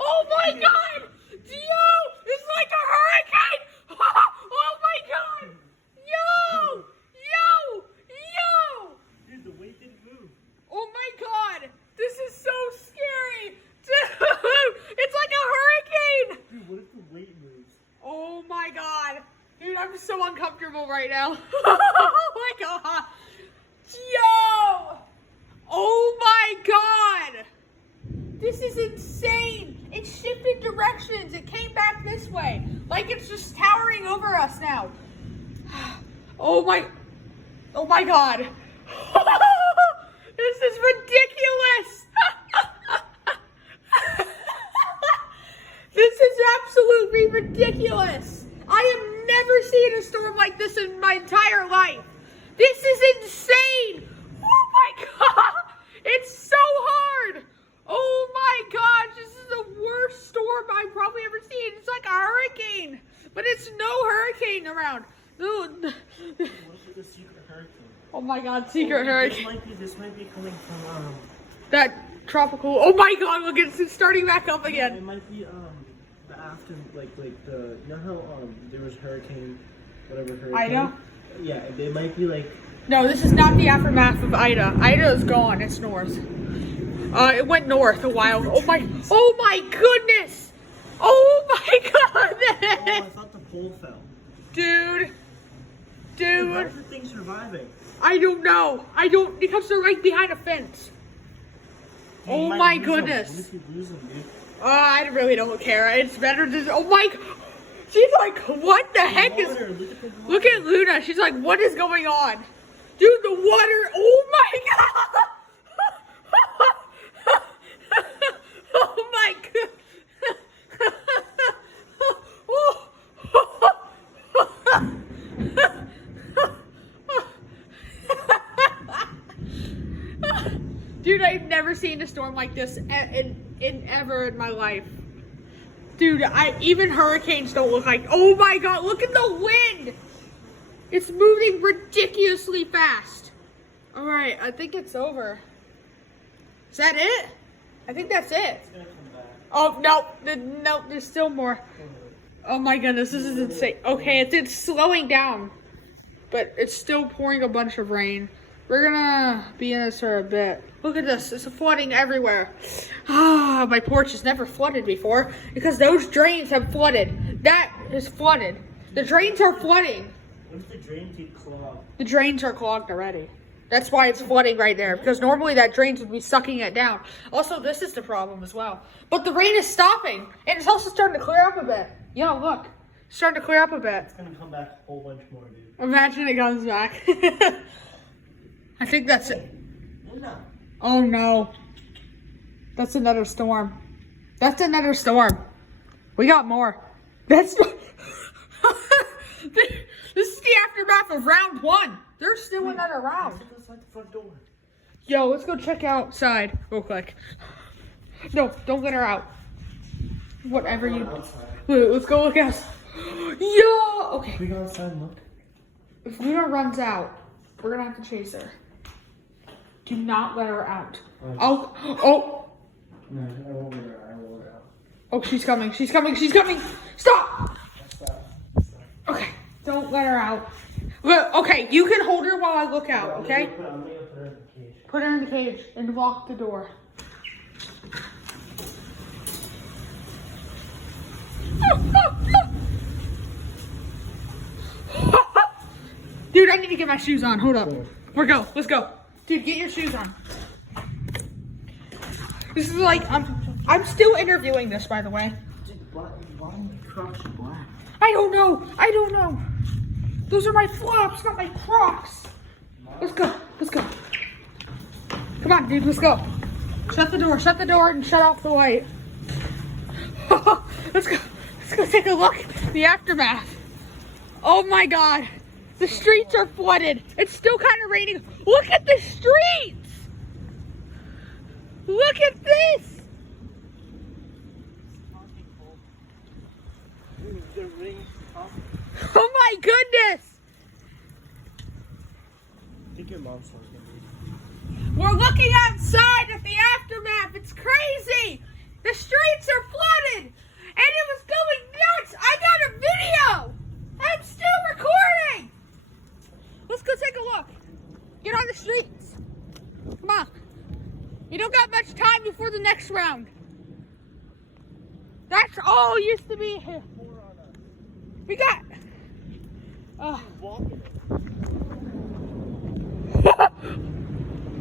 Oh my god! Yo! It's like a hurricane! Oh my god! Yo! Yo! Yo! Dude, the weight didn't move. Oh my god! This is so scary! Dude! It's like a hurricane! Dude, what if the weight moves? Oh my god! Dude, I'm so uncomfortable right now. Oh my god! Yo! Oh my god! This is insane! It shifted directions. It came back this way. Like it's just towering over us now. Oh my god. This is ridiculous. This is absolutely ridiculous. I have never seen a storm like this in my entire life. This is insane. Oh my god. It's so hard. Oh my gosh, this is the worst storm I've probably ever seen. It's like a hurricane, but it's no hurricane around. Dude. What if it's a secret hurricane? Oh my god, secret hurricane. This might be coming from That tropical. Oh my god, look, it's starting back up It again. might be the after like the you know how there was hurricane, whatever hurricane. Ida? Yeah, it might be like. No, this is not the aftermath of Ida. Ida is gone. It's north. It went north a while. Oh my goodness! Oh my Oh, I goodness! thought the pole fell. Dude. How is the thing surviving? I don't know. Because they're right behind a fence. Dude, Oh you might my lose 'em. What goodness. if you lose 'em, dude? I really don't care. It's better to. Oh my. She's like, what the heck is. Water, look at the water. Look at Luna. She's like, what is going on? Dude, the water. Oh my god. Oh my god. Dude, I've never seen a storm like this in ever in my life. Dude, even hurricanes don't look like. Oh my god, look at the wind! It's moving ridiculously fast. All right, I think it's over. Is that it? I think that's it. It's gonna come back. Oh no, there's still more. Oh my goodness, this is insane. Okay, it's slowing down, but it's still pouring a bunch of rain. We're gonna be in this for a bit. Look at this, it's flooding everywhere. Ah, my porch has never flooded before because those drains have flooded. That is flooded. The drains are flooding. What if the drain keep clogged? The drains are clogged already. That's why it's flooding right there, because normally that drains would be sucking it down. Also, this is the problem as well. But the rain is stopping, and it's also starting to clear up a bit. Yo, look. It's starting to clear up a bit. It's gonna come back a whole bunch more, dude. Imagine it comes back. I think that's it. No. Oh, no. That's another storm. That's another storm. We got more. That's... This is the aftermath of round one. There's still another round. Let's go outside the front door. Yo, let's go check outside real quick. No, don't let her out. Whatever you do. Wait, let's go look outside. Yo! Okay. We go outside and look. If Luna runs out, we're gonna have to chase her. Do not let her out. Oh. No, I won't let her. I won't let her out. Oh, she's coming. She's coming. She's coming. Stop! Okay, don't let her out. Look, okay, you can hold her while I look out, okay? I'm gonna put her in the cage. Put her in the cage and lock the door. Dude, I need to get my shoes on. Hold up. Let's go. Dude, get your shoes on. This is like, I'm still interviewing this, by the way. Dude, why are my Crocs black? I don't know. Those are my flops, not my Crocs. Let's go. Come on, dude, let's go. Shut the door and shut off the light. Let's go take a look at the aftermath. Oh my god. The streets are flooded. It's still kind of raining. Look at the streets. Look at this. The ring. Oh my goodness. I think your mom's house gonna be. outside of the aftermath. It's crazy. The streets are flooded, and it was going nuts. I got a video. I'm still recording. Let's go take a look. Get on the streets. Come on. You don't got much time before the next round. That's all used to be here. We got.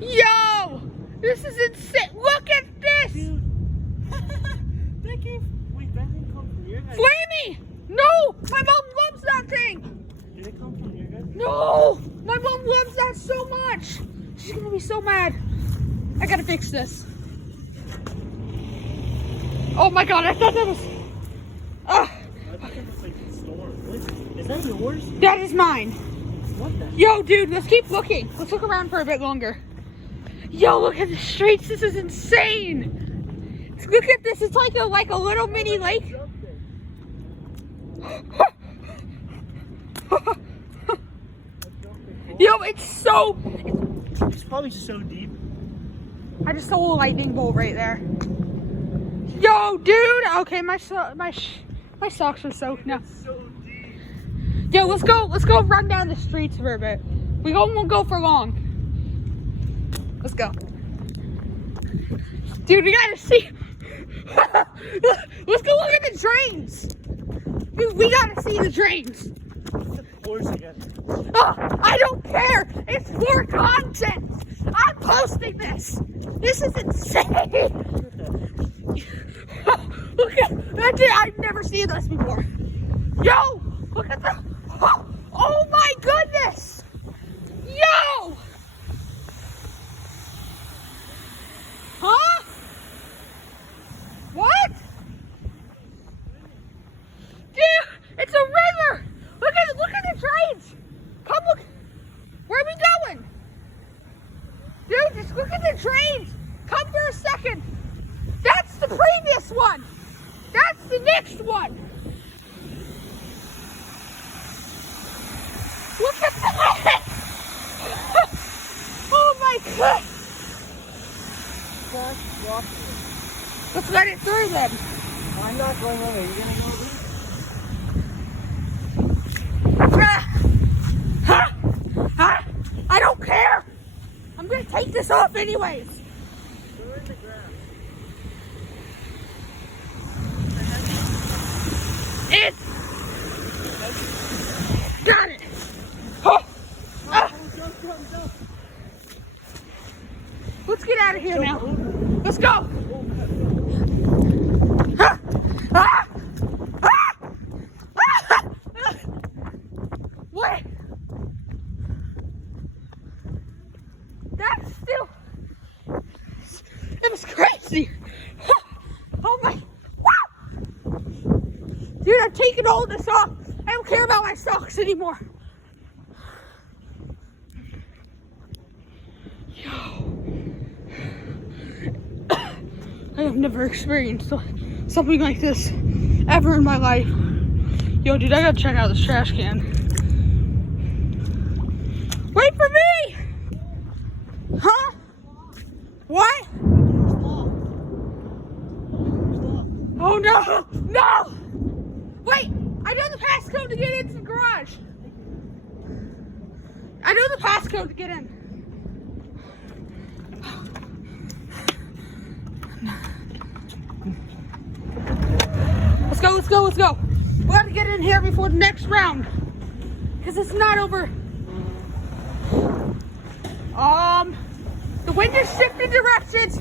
Yo, this is insane. Look at this. Dude. That thing come from your guys? Flamey! No! My mom loves that thing! Did it come from your guys? No! My mom loves that so much! She's gonna be so mad. I gotta fix this. Oh my god, I thought that was... I thought that was like a storm. What? Is that yours? That is mine. What the? Yo, dude, let's keep looking. Let's look around for a bit longer. Yo, look at the streets. This is insane. Look at this. It's like a little mini lake. Yo, it's so... It's probably so deep. I just saw a lightning bolt right there. Yo, dude. Okay, my socks are soaked now. So deep. Yo, let's go run down the streets for a bit. We won't go for long. Let's go. Dude, we gotta see. Let's go look at the drains. Dude, we gotta see the drains. Of course again. Oh, I don't care. It's for content. I'm posting this. This is insane. Look at that. I've never seen this before. Yo, look at the. Oh my goodness. Yo. Huh? What? Dude, it's a river. Look at the drains. Come look. Where are we going? Dude, just look at the drains. Come for a second. That's the previous one. That's the next one. Look at that. Oh my god. Let's let it through then. I'm not going over. Are you gonna go over? I don't care. I'm gonna take this off anyways. We're in the ground. It's got it. Oh. Jump. Let's get out of here now. Let's go. Wait. That's still. It was crazy. Oh my. Wow. Dude, I'm taking all this off. I don't care about my socks anymore. I have never experienced something like this ever in my life. Yo, dude, I gotta check out this trash can. Wait for me! Huh? What? Oh no! No! Wait! I know the passcode to get into the garage. I know the passcode to get in. Let's go. We have to get in here before the next round. Because it's not over. The wind is shifting directions.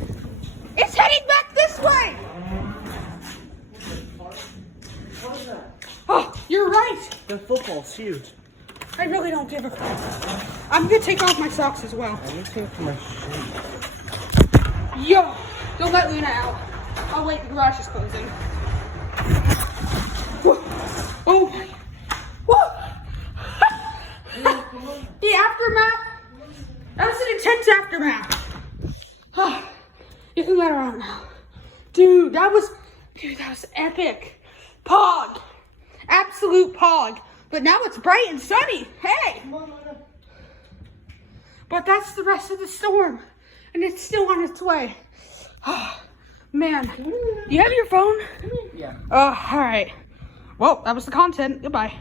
It's heading back this way. Oh, you're right. The football's huge. I really don't give a crap. I'm gonna take off my socks as well. I'm gonna take my shirt. Yo, don't let Luna out. Oh wait, the garage is closing. Oh my. Whoa. The aftermath. That was an intense aftermath. You can let her out now. Dude, that was epic. Pog. Absolute pog. But now it's bright and sunny. Hey. But that's the rest of the storm. and it's still on its way. Man, do you have your phone? Yeah. All right. Well, that was the content. Goodbye.